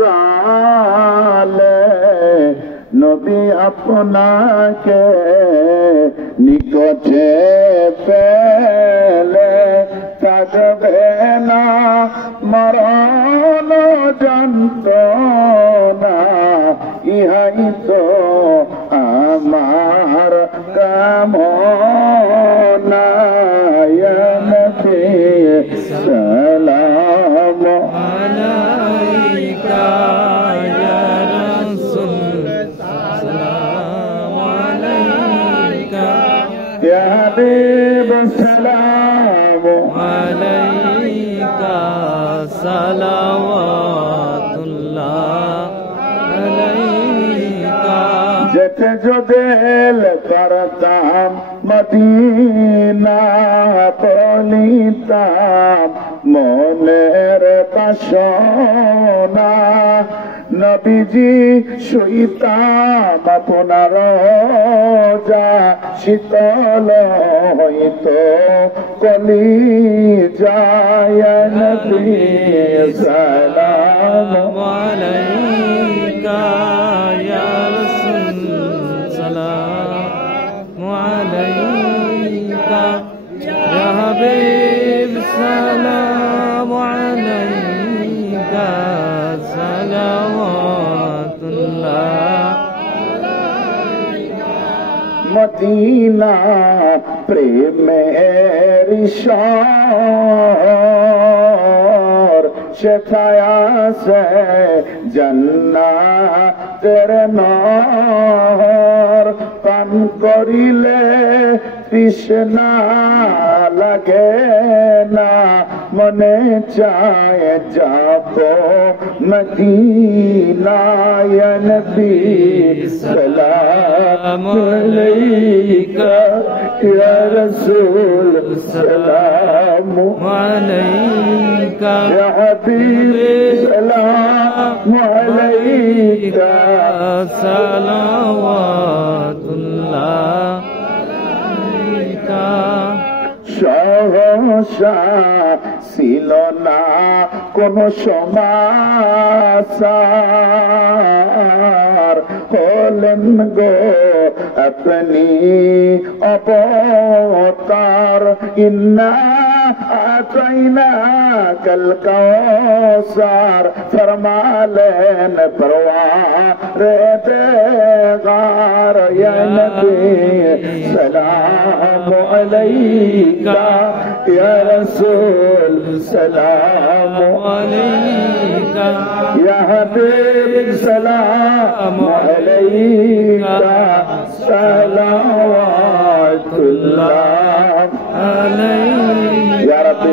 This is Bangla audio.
কালে নবী আপনাকে নিকটে পেলে থাকবে না মরণ যন্ত্রণা, ইহাই তো আমার কামনা। ইয়া নবী সালাম আলাইকা ইয়া রাসূল সালাম আলাইকা ইয়া হাবিব সালাম আলাইকা সালাওয়াতুল্লাহ আলাইকা। যেতে যদেল করতাম মদিনা, বলিতাম মনের বাসনা, নবীজি শুইতাম আপনার রোজা, শীতল হইত কলিজায়। নবী সালাম আলাইকা ইয়া রাসূল সালাম আলাইকা ইয়া হাবিব সালাম আলাইকা সালাওয়াতুল্লাহ। মদিনা প্রেমের শহর, সেথায় আছে জান্নাতের নহর, পান করিলে তৃষ্ণা লাগে না, মনে চায় যাব মদিনায়। নবী সালাম আলাইকা ইয়া রাসূল সালাম আলাইকা ইয়া হাবিব সালাম আলাইকা সালাওয়াতুল্লাহ আলাইকা। সহসা ছিল না কোন সমাচার, হলেন গো আপনি অবতার। ইন্না আতাইনা কাল কাউসার, ফরমালেন পরওয়ারে দেগার। ইয়া নবী সালাম আলাইকা ইয়া রাসূল সালাম আলাইকা ইয়া হাবিব সালাম আলাইকা সালাওয়াতুল্লাহ আলাইকা ইয়া রাব্বি।